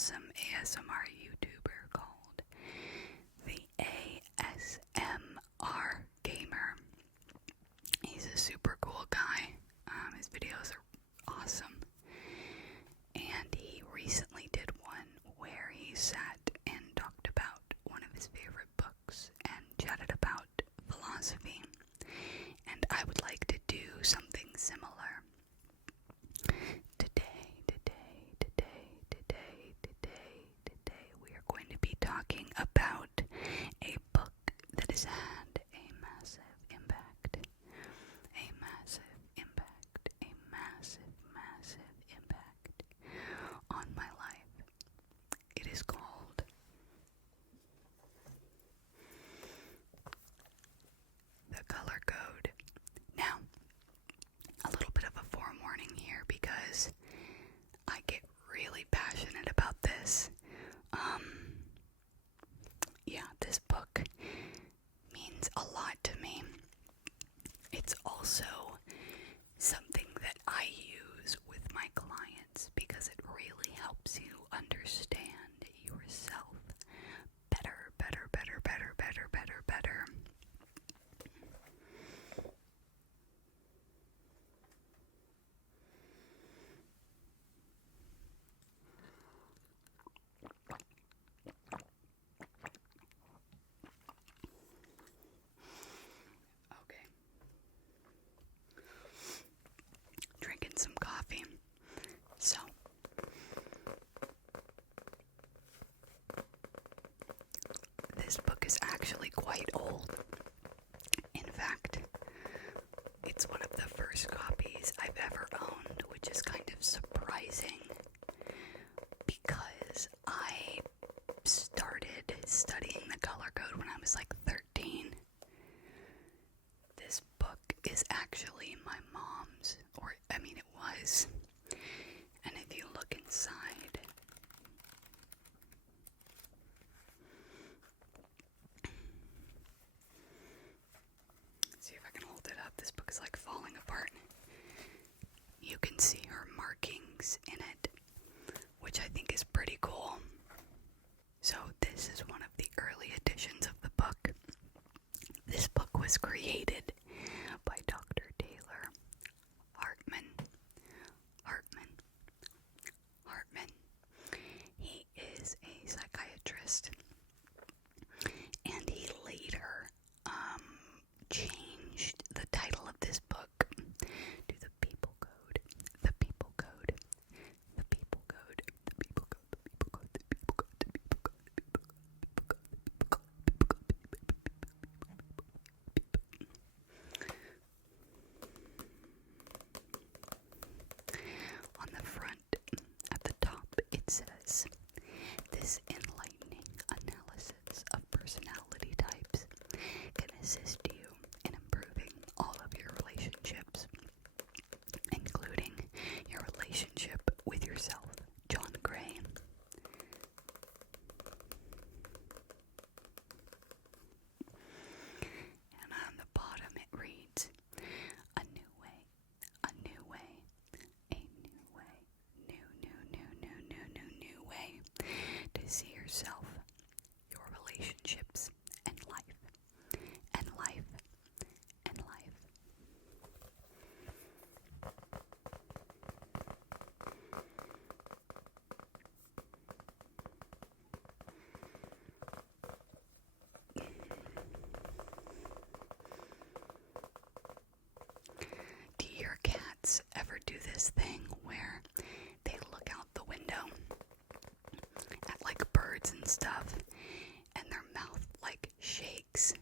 awesome ASMR YouTuber called the ASMR Gamer. He's a super cool guy. His videos are awesome. And he recently did one where he sat and talked about one of his favorite books and chatted about philosophy. And I would like to do something similar. Today, we are going to be talking about a book that has had a massive impact on my life. It is called The Color Code. Now, a little bit of a forewarning here because I get really passionate about this. This book means a lot to me. It's also something that I use with my clients because it really helps you understand yourself better. Okay. Drinking some coffee. So, this book is actually quite old. In fact, it's one of the first copies I've ever owned, which is kind of surprising because I started studying the color code when I was like 13. This book is actually my mom's, it was. And if you look inside, see if I can hold it up. This book is like falling apart. You can see her markings in it, which I think is pretty cool. So this is one of the early editions of the book. This book was created by Dr. Taylor Hartman. He is a psychiatrist, and he later changed the title of this book to The People Code. The People Code. The People Code. The People Code. The People Code. The People Code. The People Code. The People Code. On the front, at the top, it says, "This enlightening analysis of personality types can assist you in improving all of your relationships, including your relationship with yourself, John Gray." And on the bottom it reads, "A new way, a new way, a new way, new way to see yourself, your relationships, and life, and life, and life." Do your cats ever do this thing where they look out the window at like birds and stuff and their mouth like shakes?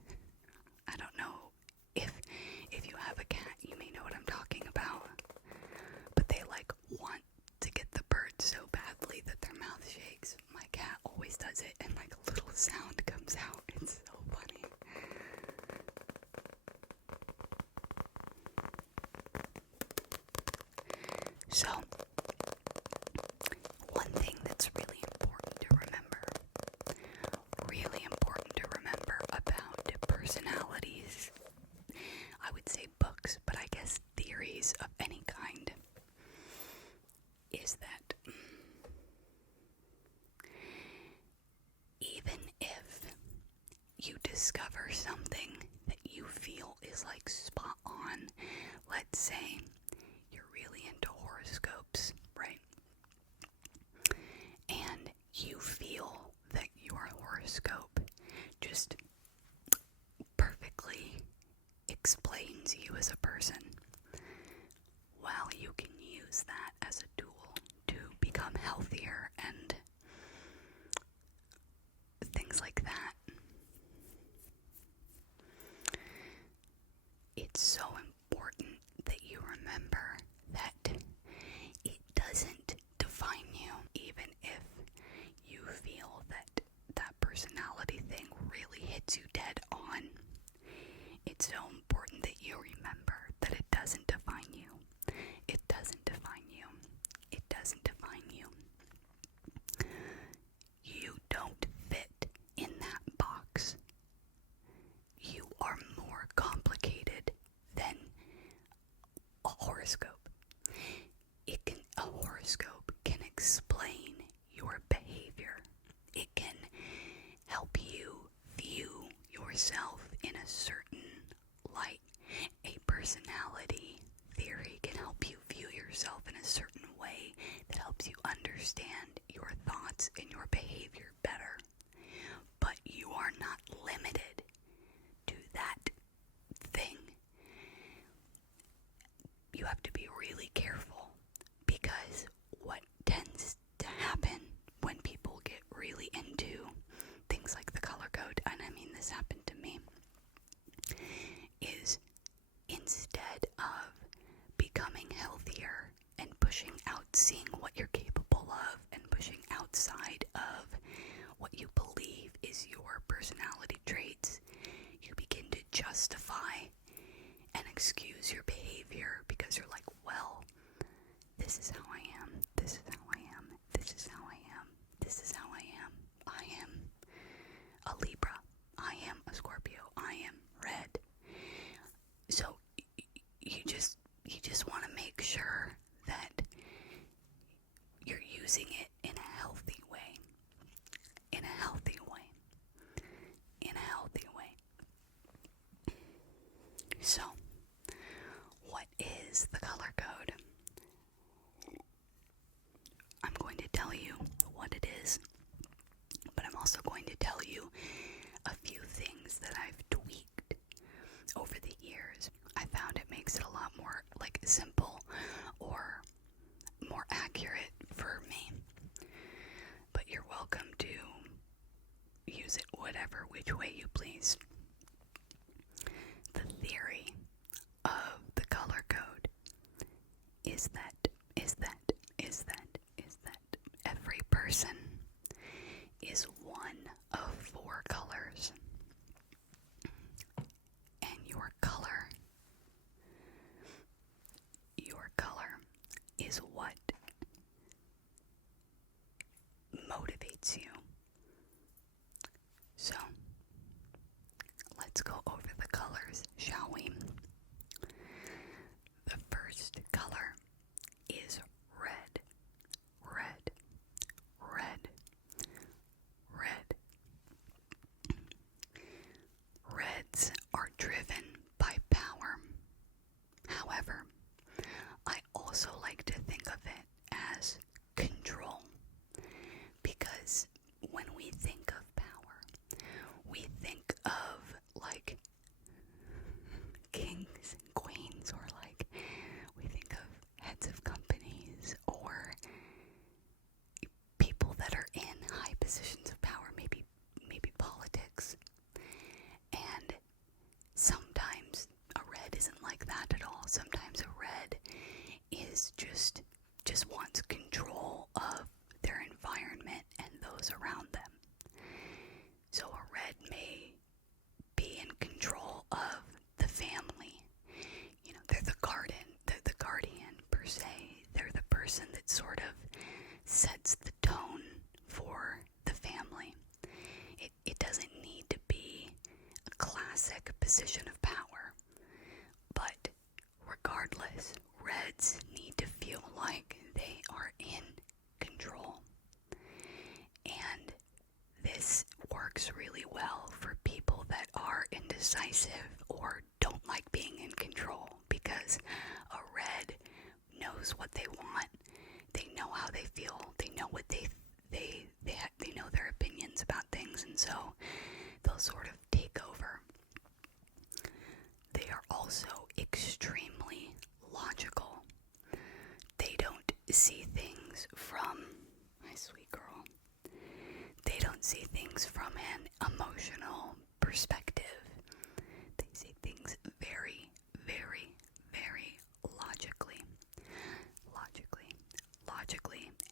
I don't know if you have a cat, you may know what I'm talking about, but they like want to get the bird so badly that their mouth shakes. My cat always does it and like a little sound comes out. It's so funny. So, one thing that's really important to remember about personalities, I would say books, but I guess theories of any kind, is that even if you discover something that you feel is like spot on, let's say you're really into horoscopes, right? And you feel that your horoscope just perfectly explains you as a person. Well, you can use that as a tool to become healthier and things like that. It's so important that you remember that it doesn't define you, even if you feel that that personality thing really hits you dead on. It's so important that you remember that it doesn't define you. It doesn't define you. It doesn't define you. You don't fit in that box. You are more complicated than a horoscope. A horoscope can explain your behavior. It can help you view yourself in a certain light. A personality theory can help you view yourself in a certain way that helps you understand your thoughts and your behavior better. But you are not limited to that thing. You have to be really careful, because what tends to happen when people get really into things like the color code, and I mean this happened to me, is instead of becoming healthier and pushing out, seeing what you're capable of and pushing outside of what you believe is your personality traits, you begin to justify and excuse your behavior because you're like, well, this is how I am, this is how I am, this is how I am, this is how I am. I am a Libra, I am a Scorpio, I am red. So you just want to make sure that you're using it in a healthy way. In a healthy way. In a healthy way. So, what is the color code? I'm going to tell you what it is, but I'm also going to tell you a few things that I've tweaked over the years. I found it makes it a lot more simple or more accurate for me. But you're welcome to use it which way you please. The theory of the color code is that every person is one of 4 colors. And your color is what motivates you. So, let's go over the colors, shall we? The first color is red. Red. Red. Red. Reds are driven by power. However, I also like to think of it as control, because when we think of power, we think of kings and queens, or we think of heads of companies or people that are in high positions of power, maybe politics. And sometimes a red isn't like that at all. Sometimes a red is just wants control of their environment and those around them. So a red may be in control of the family. They're the guardian per se. They're the person that sort of sets the tone for the family. It doesn't need to be a classic position of power, but regardless, reds need to feel like they are in control. And this works really well for people that are indecisive or don't like being in control, because a red knows what they want. They know how they feel. They know what they know their opinions about things, and so they'll sort of take over. They are also extremely logical. They don't see things from, my sweet girl, they don't see things from an emotional perspective. They see things very, very, very logically.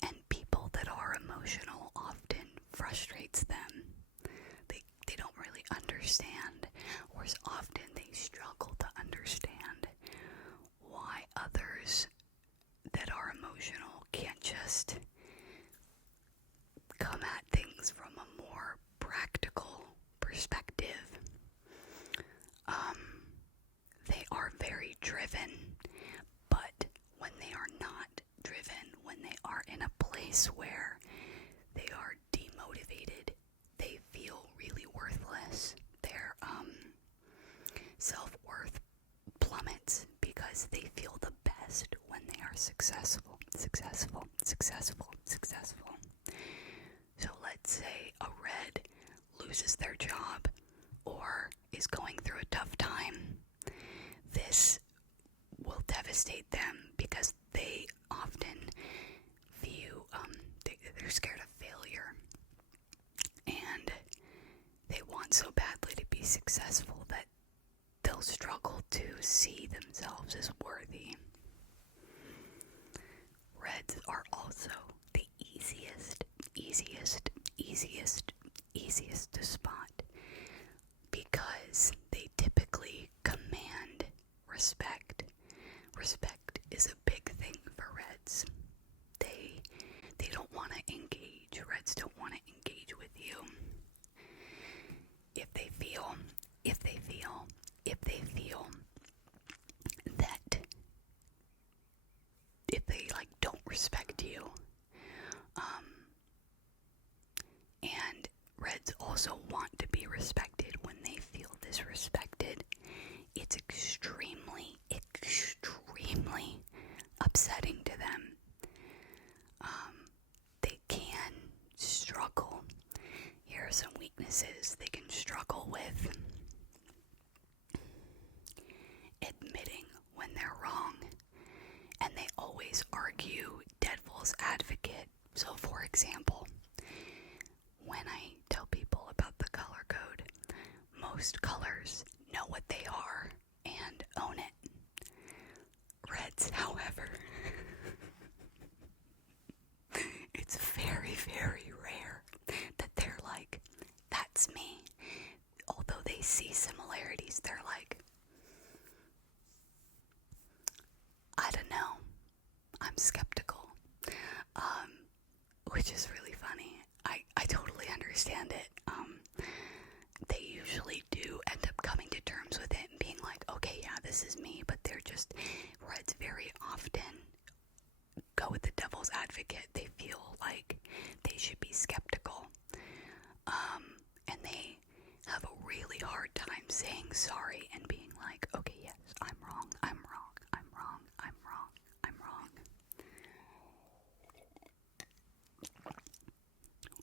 And people that are emotional often frustrates them. They don't really understand, or as often they struggle to understand why others that are emotional can't just come at things from a more practical perspective. They are very driven, but when they are not driven, when they are in a place where they are demotivated, they feel really worthless. Their self-worth plummets because they feel the best when they are successful. So let's say a red loses their job or is going through a tough time. This will devastate them because they often view, they're scared of failure, and they want so badly to be successful that they'll struggle to see themselves as worthy. Reds are also the easiest to spot because they typically command respect. Respect is a big thing for Reds. They don't want to engage. Reds don't want to engage with you. If they feel that if they don't respect you, and Reds also want to be respected. When they feel disrespected, it's extremely upsetting to them. They can struggle. Here are some weaknesses they can struggle with: admitting when they're wrong, and they always argue devil's advocate. So for example, when I tell people about the color code, most colors know what they are and own it. Reds, however, it's very, very rare that they're like, that's me. Although they see similarities, they're like, I don't know, I'm skeptical. Which is really funny. I totally understand it. They usually do end up coming to terms with it and being like, okay, yeah, this is me, but they're just, Reds very often go with the devil's advocate. They feel like they should be skeptical. And they have a really hard time saying sorry and being like, okay, yes, I'm wrong.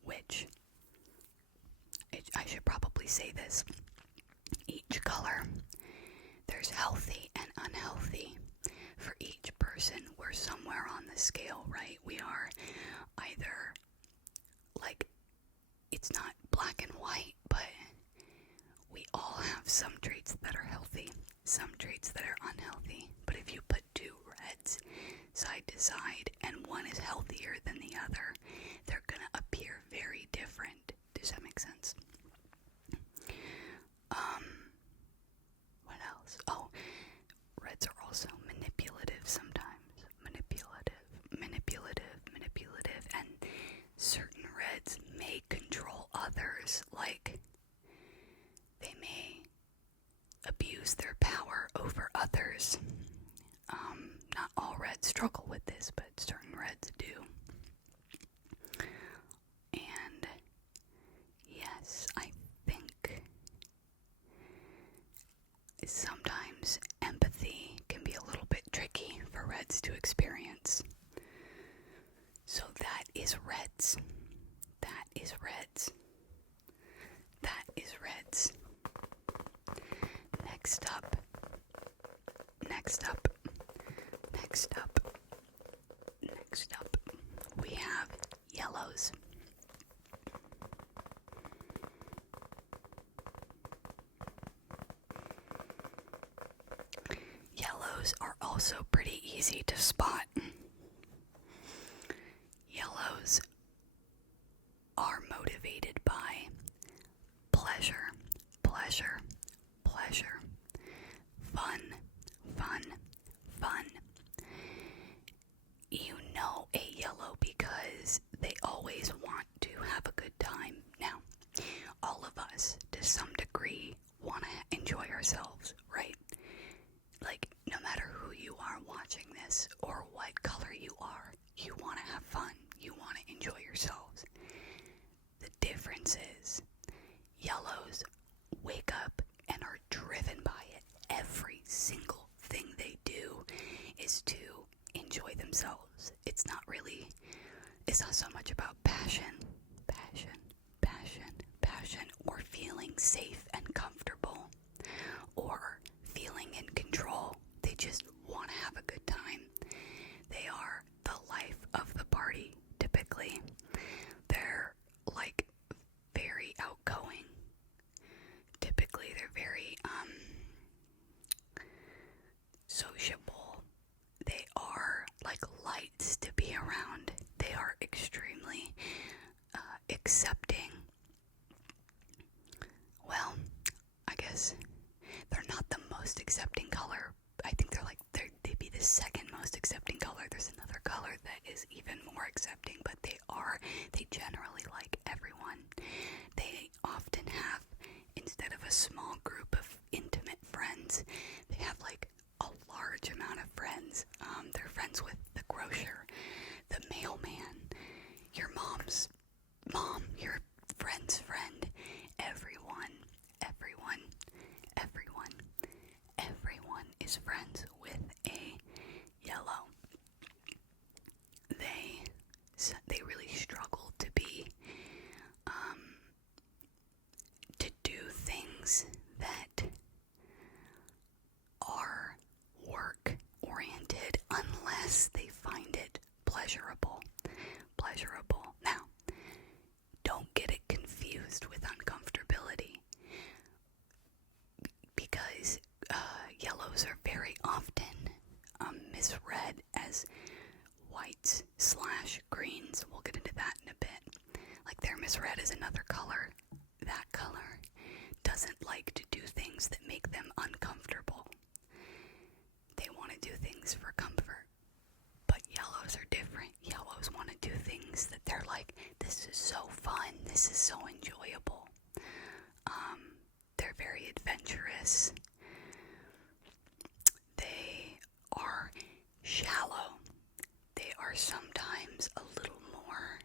Which, I should probably say this, each color, there's healthy and unhealthy for each person. We're somewhere on the scale, right? We are either, it's not black and white, but we all have some traits that are healthy, some traits that are unhealthy. But if you put two Reds side to side and one is healthier than the other, they're gonna appear very different. Does that make sense? What else? Oh, Reds are also manipulative sometimes. Manipulative, and certain Reds may control others. Like, they may abuse their power over others. Not all Reds struggle with this, but certain Reds do. And yes, I experience. So that is reds. That is reds. That is reds. Next up, we have yellows. Yellows are also pretty easy to spot. Yellows are motivated by pleasure, pleasure, pleasure, fun, fun, fun. You know a yellow because they always want to have a good time. Now, all of us, to some degree, want to enjoy ourselves, right? Like, no matter who you are watching this or what color you are, you want to have fun. You want to enjoy yourselves. The difference is, yellows wake up and are driven by it. Every single thing they do is to enjoy themselves. It's not so much about passion, or feeling safe and comfortable, or feeling in control. They just want to have a good time. They are the life of the party, typically. They're like very outgoing. Typically, they're very sociable. They are like lights to be around. They are extremely accepting. Well, I guess they're not the most accepting color. I think they'd be the second most accepting color. There's another color that is even more accepting, but they generally like everyone. They often have, instead of a small group of intimate friends, they have like a large amount of friends. They're friends with the grocer, the mailman, your mom's mom, your friend's friend, everyone is friends with a yellow. They really struggle to do things that are work oriented unless they find it pleasurable. Now, don't get it confused with uncomfortability, because yellows are very often misread as whites/greens. We'll get into that in a bit. Like, they're misread as another color. That color doesn't like to do things that make them uncomfortable. They want to do things for comfort. But yellows are different. Yellows want to do things that they're like, this is so fun, this is so enjoyable. They're very adventurous. They are shallow. They are sometimes a little more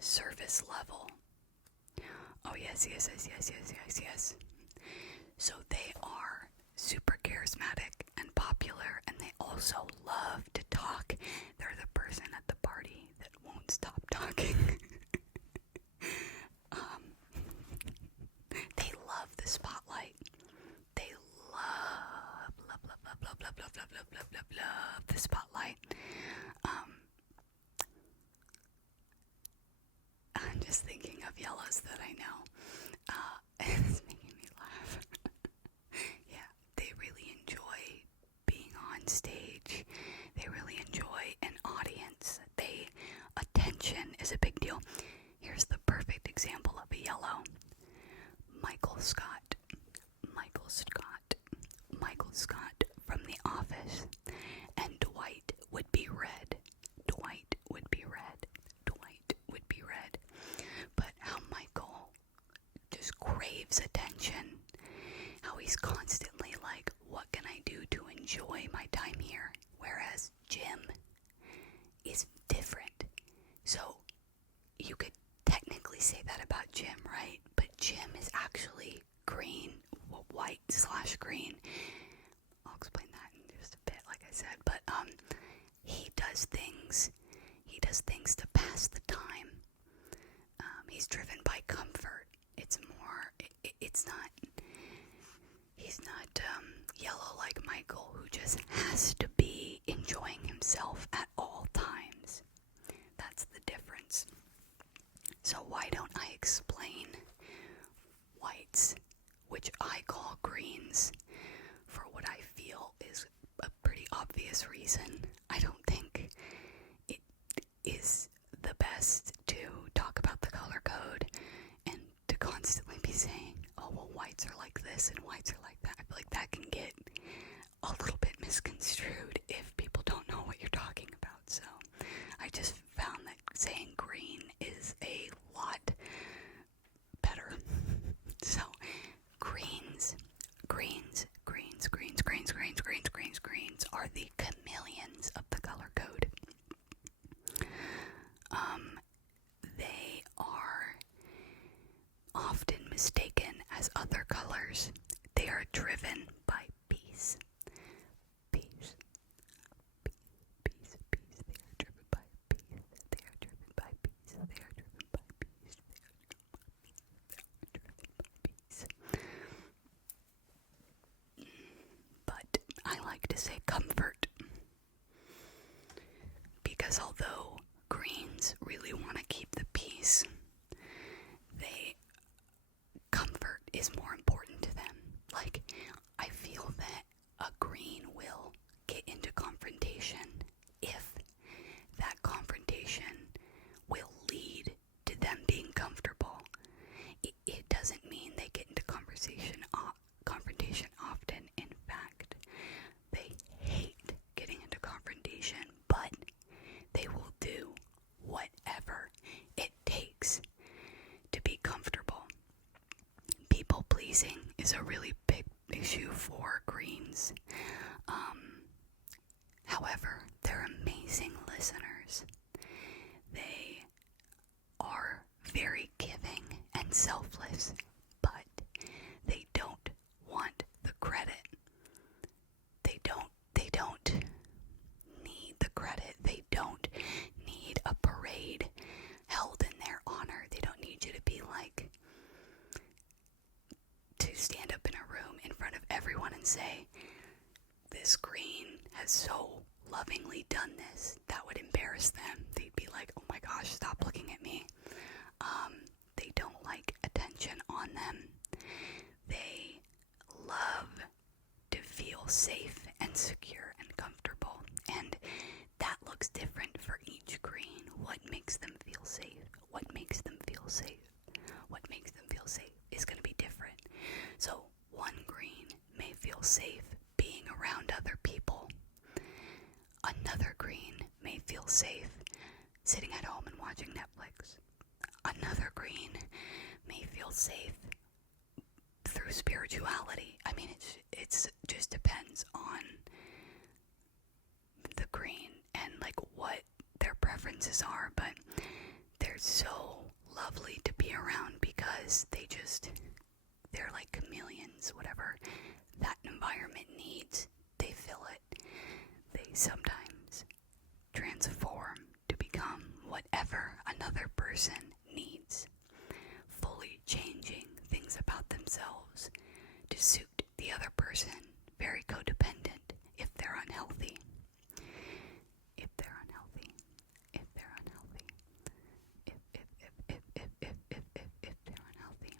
surface level. Oh yes. So they are super charismatic and popular, and they also love to talk. They're the person at the party that won't stop talking. They love the spotlight. They love the spotlight. I'm just thinking of yellows that I know. It's making me laugh. Yeah, they really enjoy being on stage. They really enjoy an audience. Attention is a big deal. Here's the perfect example of a yellow. Michael Scott from The Office, and Dwight would be red. But how Michael just craves attention. How he's constantly like, what can I do to enjoy my time here? Whereas Jim is different. So you could technically say that about Jim, right? But Jim is actually white/green. I'll explain that in just a bit, like I said. But does things. He does things to pass the time. He's driven by comfort. It's more, it's not, he's not yellow like Michael, who just has to be enjoying himself at all times. That's the difference. So why don't I explain whites, which I call greens, for what I feel is a pretty obvious reason. I don't think it is the best to talk about the color code and to constantly be saying, oh, well, whites are like this and whites are like that. I feel like that can get a little bit misconstrued if people don't know what you're talking about. So I just found that saying green is a lot better. So greens are the chameleons of the color code. They are often mistaken as other colors. They are driven by peace. They are driven by peace. They are driven by peace. They are driven by peace. But I like to say comfort, because although greens really want to keep the peace, comfort is more important to them. Like, I feel that a green will get into confrontation if that confrontation will lead to them being comfortable. It doesn't mean they get into confrontation often. In fact, they hate getting into confrontation, but they will do whatever it takes to be comfortable. People pleasing is a really big issue for greens. However, they're amazing listeners. They are very giving and selfless, but they don't want the credit. They don't need the credit. They don't need a parade held in their honor. They don't need you to be like, to stand up in a room in front of everyone and say, this green has so lovingly done this. That would embarrass them. They'd be like, oh my gosh, stop looking at me. They don't like attention on them. They love to feel safe and secure and comfortable. And that looks different for each green. What makes them feel safe? What makes them feel safe? What makes them feel safe is going to be different. So one green may feel safe being around other people. Another green may feel safe sitting at home and watching Netflix. Another green may feel safe through spirituality. I mean, it's just depends on the green and like what their preferences are, but they're so lovely to be around because they're like chameleons. Whatever that environment needs, they fill it. They sometimes transform to become whatever another person needs, fully changing things about themselves to suit the other person. Very codependent if they're unhealthy. If they're unhealthy. If they're unhealthy. If they're unhealthy.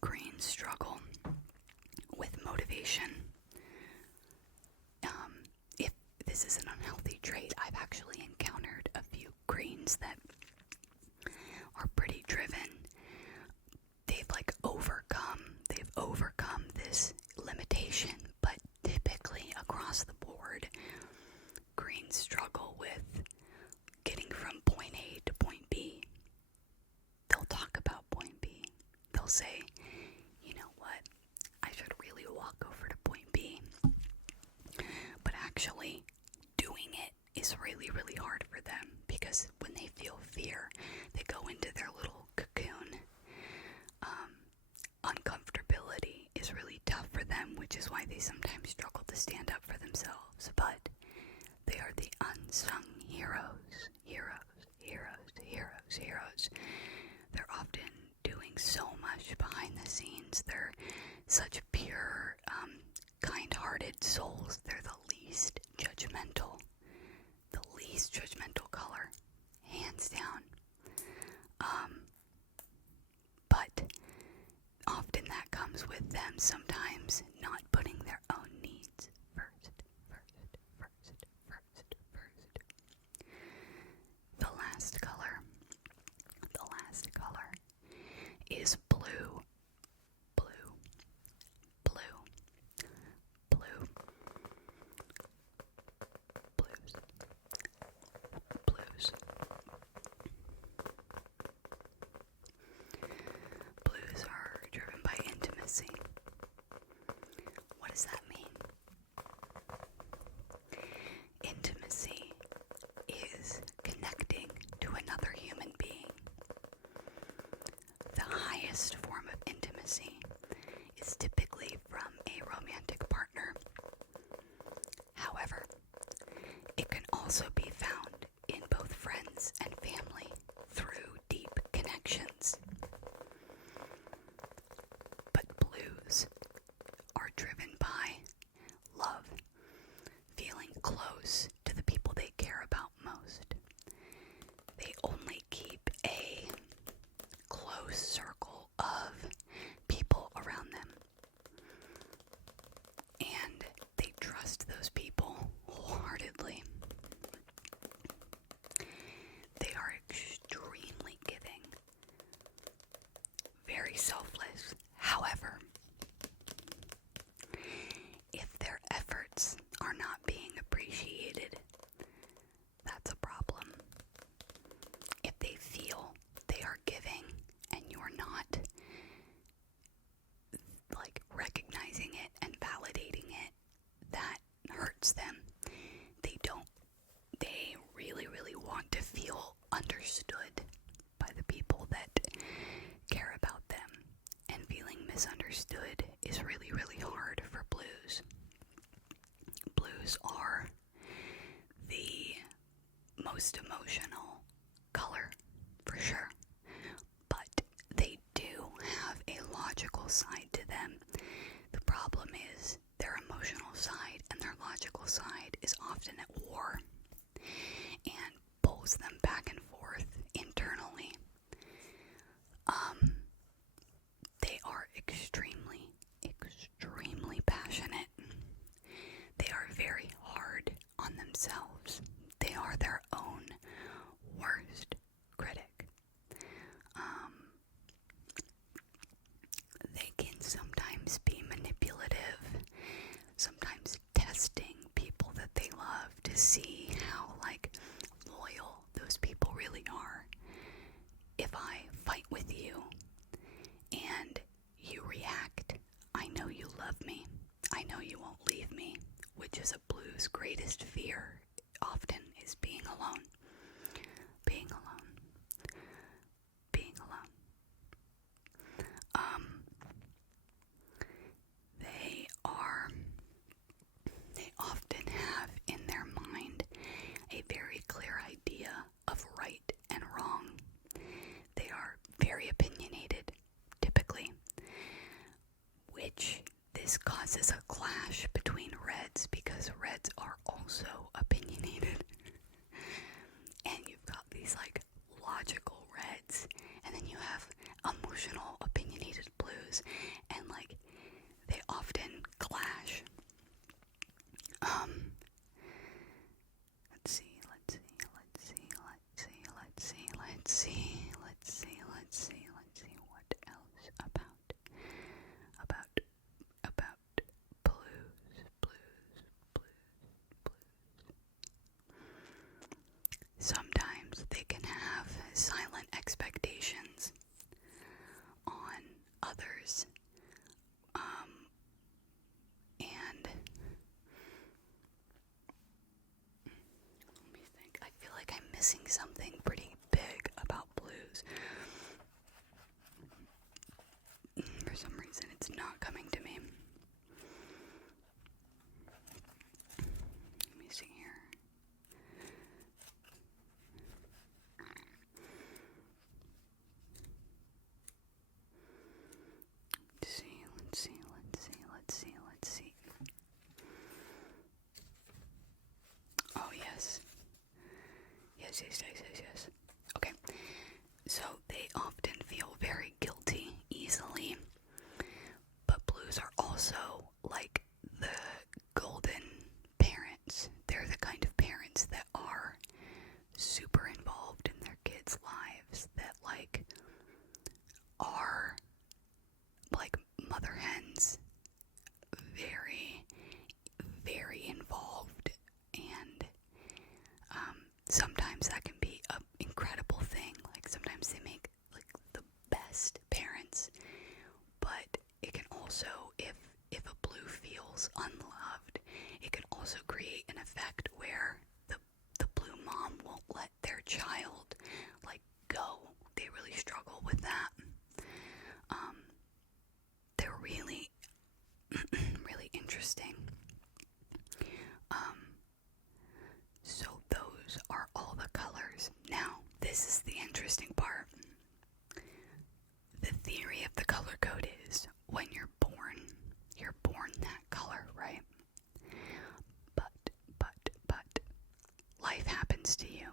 Greens struggle with motivation. If this is an unhealthy trait, I've actually encountered a few greens that are pretty driven. They've overcome this limitation, but typically across the board, greens struggle with getting from point A to point B. They'll talk about point B. They'll say, you know what, I should really walk over to point B. But actually doing it is really, really hard for them, because when they feel fear, they go into their little cocoon. Uncomfortability is really tough for them, which is why they sometimes struggle to stand up for themselves. But they are the unsung heroes. Heroes. They're often doing so much behind the scenes. They're such pure, kind-hearted souls. They're the least judgmental color, hands down. But often that comes with them sometimes not putting their own needs first. The last color is blue. Blues are driven by intimacy. What does that mean? Intimacy is connecting to another human being. The highest form of intimacy is typically from a romantic partner. However, it can also be found in both friends and family through deep connections. But blues are driven by love, feeling close to the people they care about most. They only keep a close circle of people around them, and they trust those people wholeheartedly. They are extremely giving, very selfless. However, if their efforts are not being appreciated, that's a problem. If they feel they are giving and you're not recognizing it and validating it, that hurts them. They really want to feel understood by the people that care about them. And feeling misunderstood is really hard for blues. Blues are the most emotional color, for sure. But they do have a logical side to them. The problem is their emotional side and their logical side is often at war and pulls them back and forth internally. They are extremely passionate. They are very hard on themselves. They are their own worst critic. They can sometimes be manipulative, sometimes testing people that they love to see how loyal those people really are. If I fight with you and you react, I know you love me. I know you won't leave me, which is a blue's greatest fear often is being alone. They often have in their mind a very clear idea of right and wrong. They are very opinionated, typically, which this causes a clash between reds because reds are also opinionated. And you've got these logical reds, and then you have emotional opinionated blues, and they often clash. Let's see what else about blues. Sometimes they can have silent expectations on others, and let me think. I feel like I'm missing something pretty big about blues. For some reason, it's not coming to me. Yes. Okay. So they often feel very guilty easily, but blues are also like the golden parents. They're the kind of parents that are super involved in their kids' lives, that like are like mother hens, very, very involved, and sometimes that can be an incredible thing. Like sometimes they make like the best parents, but it can also, if a blue feels unloved, it can also create an effect where the blue mom won't let their child like go. They really struggle with that. They're really really interesting. So those are all the colors. Now, this is the interesting part. The theory of the color code is when you're born that color, right? But life happens to you.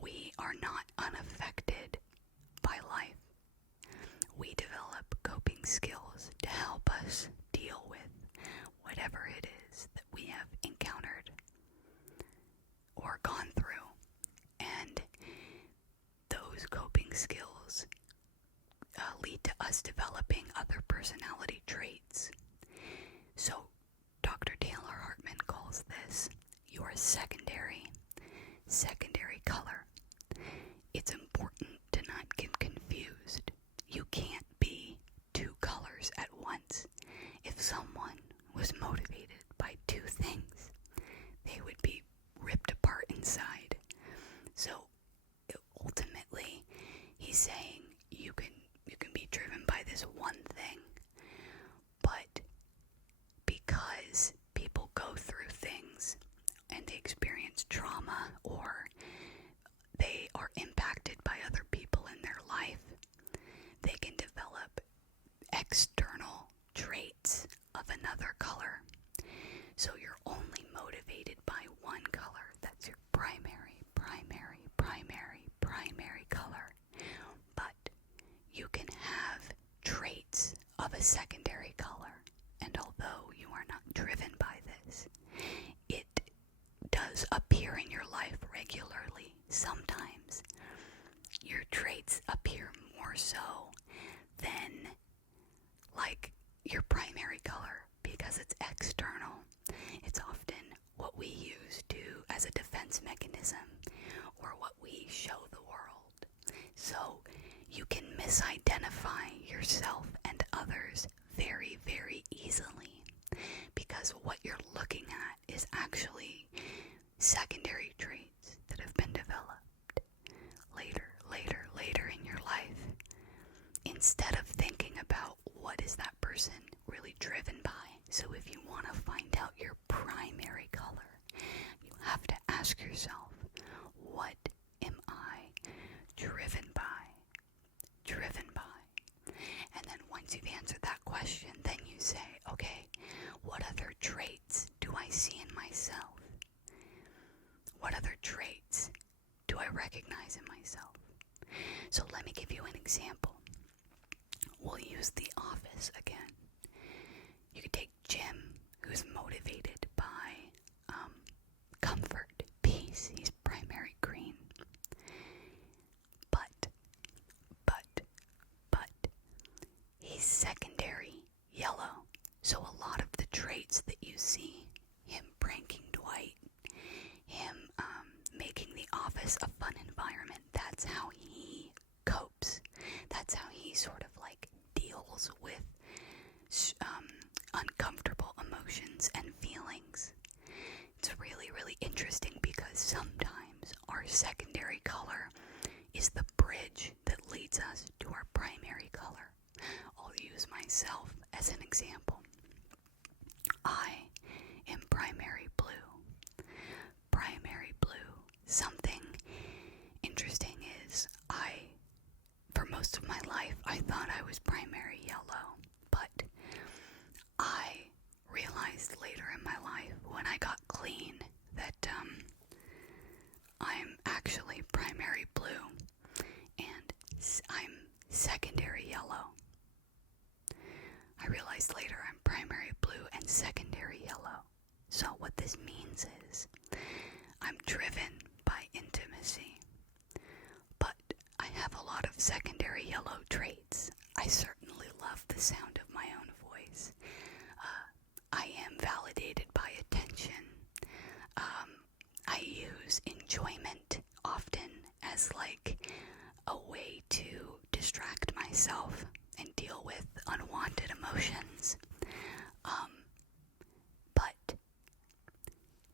We are not unaffected by life. We develop coping skills to help us deal with whatever it is that we have encountered or gone through. And those coping skills lead to us developing other personality traits. So Dr. Taylor Hartman calls this your secondary color. It's important to not get confused. You can't be two colors at once. If someone was motivated by two things, they would be ripped apart inside. So ultimately, he's saying you can be driven by this one thing, but because people go through things and they experience trauma or they are impacted by other people in their life, they can develop external traits of another color. So you're only motivated by one color. That's your primary color. But you can have traits of a secondary color. And although you are not driven by this, it does appear in your life regularly. Sometimes your traits appear more so than like your primary color because it's external. It's often what we use as a defense mechanism or what we show the world. So you can misidentify yourself and others very, very easily because what you're looking at is actually secondary traits that have been developed later in your life. Instead of thinking about what is that person really driven by. So if you want to find out your primary color, you have to ask yourself, what am I driven by? And then once you've answered that question, then you say, okay, what other traits do I see in myself? What other traits do I recognize in myself? So let me give you an example. We'll use The Office again. You could take Jim, who's motivated by comfort, peace. He's primary green. But he's secondary yellow. So a lot of the traits that you see, him pranking Dwight, him making the office a fun environment, that's how he copes. That's how he sort of like deals with uncomfortable emotions and feelings. It's really, really interesting because sometimes our secondary color is the bridge that leads us to our primary color. I'll use myself as an example. I am primary blue. Something interesting is for most of my life, I thought I was primary yellow, but I realized later in my life when I got what this means is I'm driven by intimacy, but I have a lot of secondary yellow traits. I certainly love the sound of my own voice. I am validated by attention. I use enjoyment often as like a way to distract myself and deal with unwanted emotions. But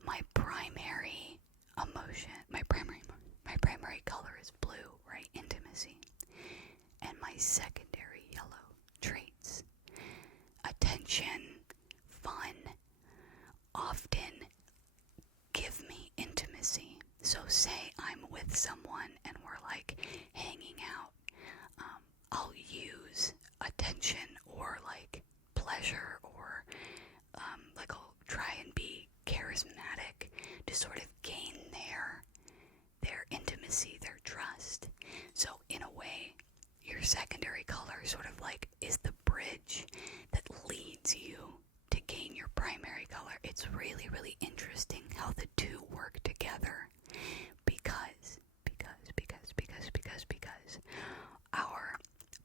my primary emotion, my primary color is blue, right? Intimacy. And my secondary yellow traits, attention, fun, often give me intimacy. So say I'm with someone and we're like hanging out, I'll use attention or like pleasure or like I'll try and be charismatic to sort of gain their intimacy, their trust. So in a way, your secondary color sort of like is the bridge that leads you to gain your primary color. It's really, really interesting how the two work together because our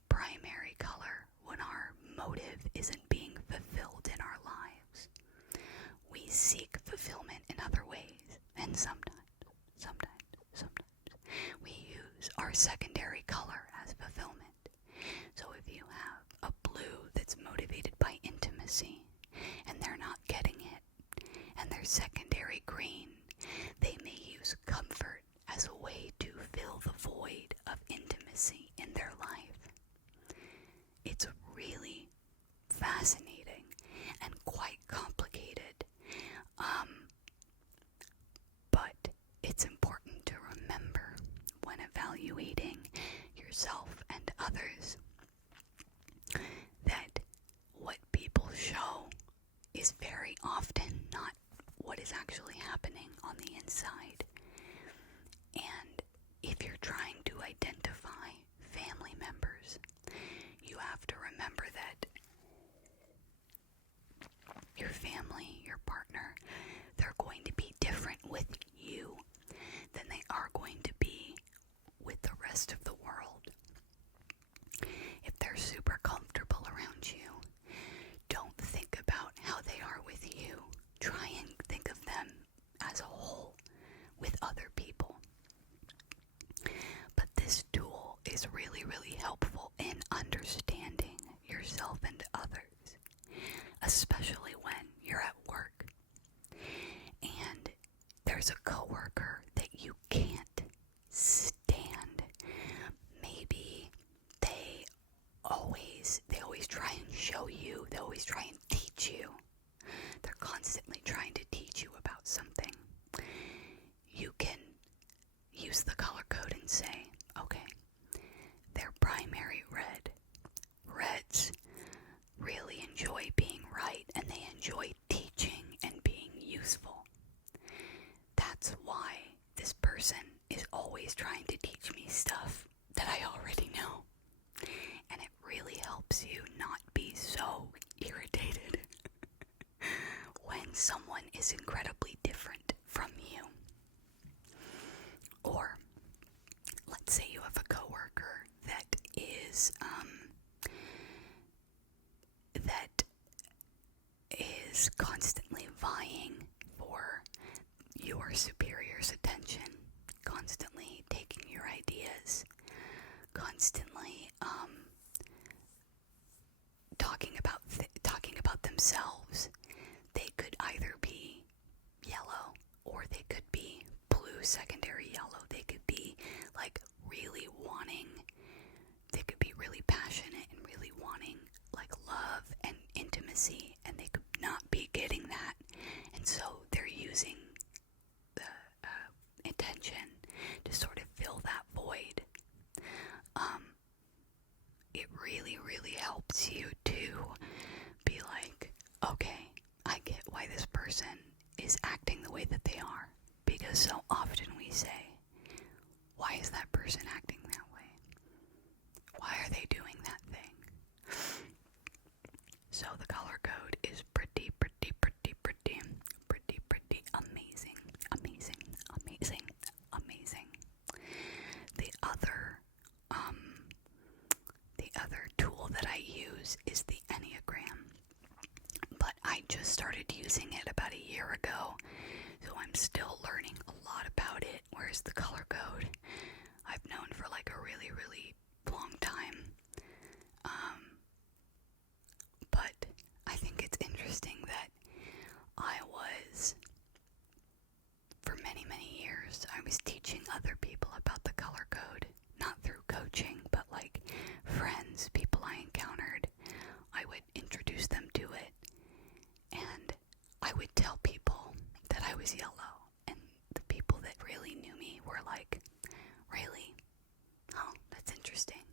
primary color, when our motive isn't being fulfilled in our lives, we seek fulfillment in other ways, and sometimes we use our secondary color as fulfillment. So if you have a blue that's motivated by intimacy and they're not getting it, and their secondary green, they may use comfort as a way to fill the void of intimacy in their life. It's really fascinating and quite complicated, but it's important to remember when evaluating yourself and others that what people show is very often not what is actually happening on the inside. And if you're trying to identify family members, you have to remember that your family, your partner, they're going to be different with you than they are going to be with the rest of the world. If they're super comfortable around you, don't think about how they are with you. Try and think of them as a whole with other people. But this tool is really, really helpful in understanding yourself and others, especially when you're at work and there's a coworker that you can't stand. Maybe they always try and show you, they always try and teach you. They're constantly trying to teach you about something. You can use the color code and say, okay, they're primary red. Reds really enjoy being right and they enjoy teaching and being useful. That's why this person is always trying to teach me stuff that I already know. And it really helps you not be so irritated when someone is incredibly different from you. Or let's say you have a coworker that is constantly vying for your superior's attention, constantly taking your ideas, constantly talking about themselves. They could either be yellow or they could be blue secondary yellow. They could be like really wanting, they could be really passionate and really wanting like love and intimacy, and they could not be getting that, and so they're using the attention to sort of fill that void. It really, really helps you to be like, okay, I get why this person is acting the way that they are, because so often we say, why is that person acting that way? Why are they doing that thing? So the color code is pretty using it about a year ago, so I'm still learning a lot about it, whereas the color code I've known for like a really, really long time. But I think it's interesting that for many, many years, I was teaching other people about the color code, not through coaching, but like friends, people I encountered. I would introduce them to it, and I would tell people that I was yellow, and the people that really knew me were like, really? Oh, that's interesting.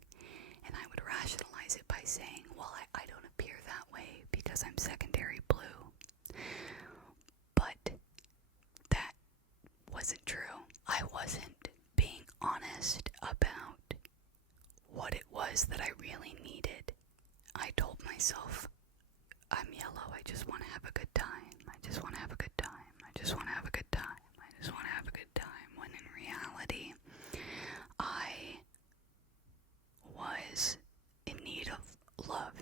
And I would rationalize it by saying, well, I don't appear that way because I'm secondary blue. But that wasn't true. I wasn't being honest about what it was that I really needed. I told myself, I'm yellow, I just want to have a good time. I just want to have a good time. I just want to have a good time. I just want to have a good time. When in reality, I was in need of love.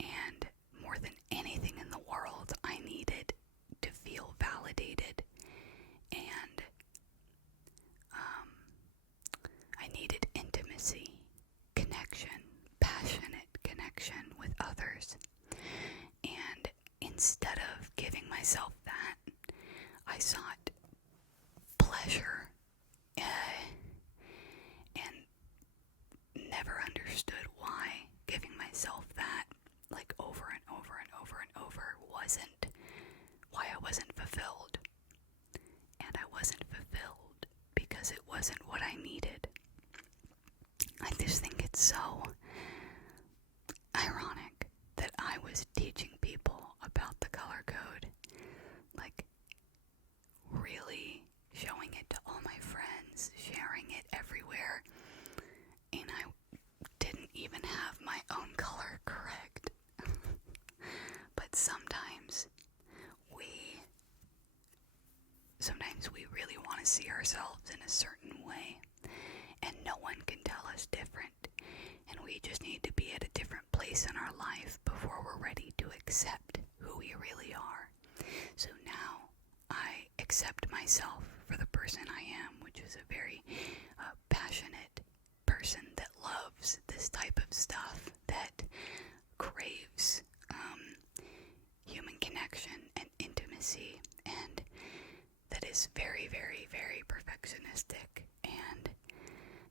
And more than anything in the world, I needed to feel validated. And I needed intimacy, connection, passionate connection with others. And instead of giving myself that, I sought pleasure and never understood why giving myself that, like over and over and over and over, why I wasn't fulfilled. And I wasn't fulfilled because it wasn't what I needed. I just think it's so ironic that I was teaching people about the color code, like really showing it to all my friends, sharing it everywhere, and I didn't even have my own color correct. But sometimes we really want to see ourselves in a certain way, and no one can tell us different, and we just need to be at a different place in our life before we're ready to accept who we really are. So now I accept myself for the person I am, which is a very passionate person that loves this type of stuff, that craves human connection and intimacy, and that is very, very, very perfectionistic. And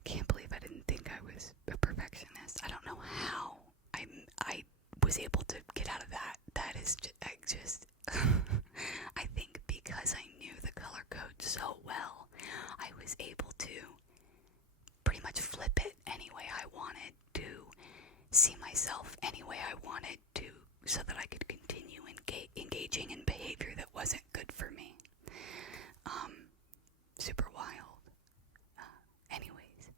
can't believe I didn't think I was a perfectionist. I don't know how I was able to get out of that. That is just I think because I knew the color code so well, I was able to pretty much flip it any way I wanted, to see myself any way I wanted to, so that I could continue engaging in behavior that wasn't good for me. Super wild. Anyways,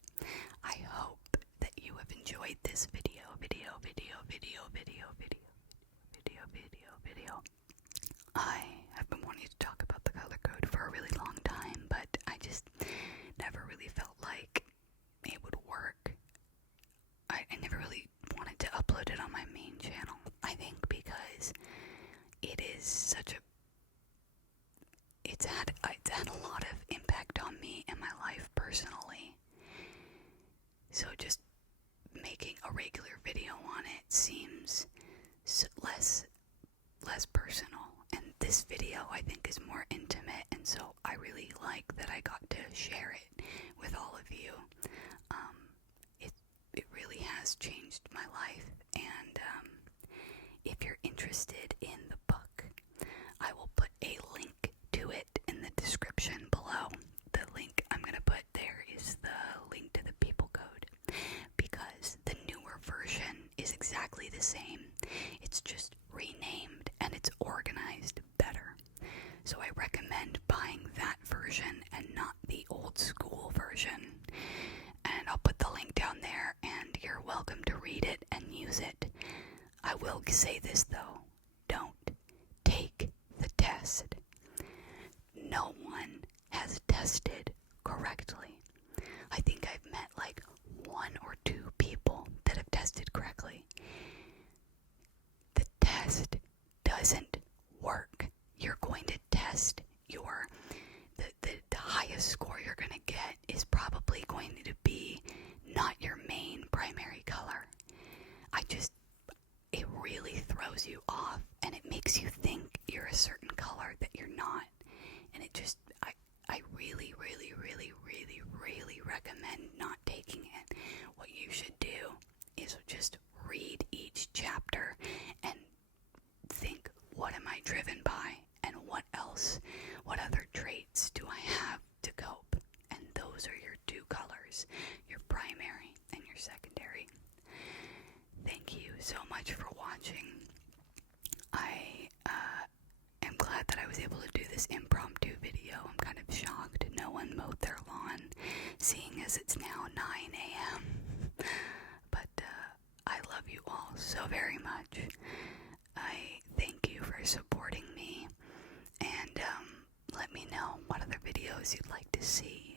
I hope that you have enjoyed this video. I have been wanting to talk about the color code for a really long time, but I just never really felt like it would work. I never really wanted to upload it on my main channel. I think because it is it's had a lot of impact on me and my life personally. So just making a regular video on it seems less personal. And this video, I think, is more intimate, and so I really like that I got to share it with all of you. It really has changed my life, and if you're interested in the book, I will put a link to it in the description below. The link I'm going to put there is the link to the people code, because the newer version is exactly the same. It's just renamed and it's organized better. So I recommend buying that version and not the old school version. And I'll put the link down there, and you're welcome to read it and use it. I will say this though, don't take the test. No one has tested correctly. I think I've met like 1 or 2 people that have tested correctly. The test doesn't work. is probably going to be not your main primary color. It really throws you off, and it makes you think you're a certain color that you're not. And I really, really, really, really, really recommend not taking it. What you should do is just read each chapter and think, what am I driven by? And what other traits do I have to cope? And those are your two colors, your primary and your secondary. Thank you so much for watching. I am glad that I was able to do this impromptu video. I'm kind of shocked no one mowed their lawn, seeing as it's now 9 a.m. But I love you all so very much. I thank you for supporting me, and let me know what other videos you'd like to see.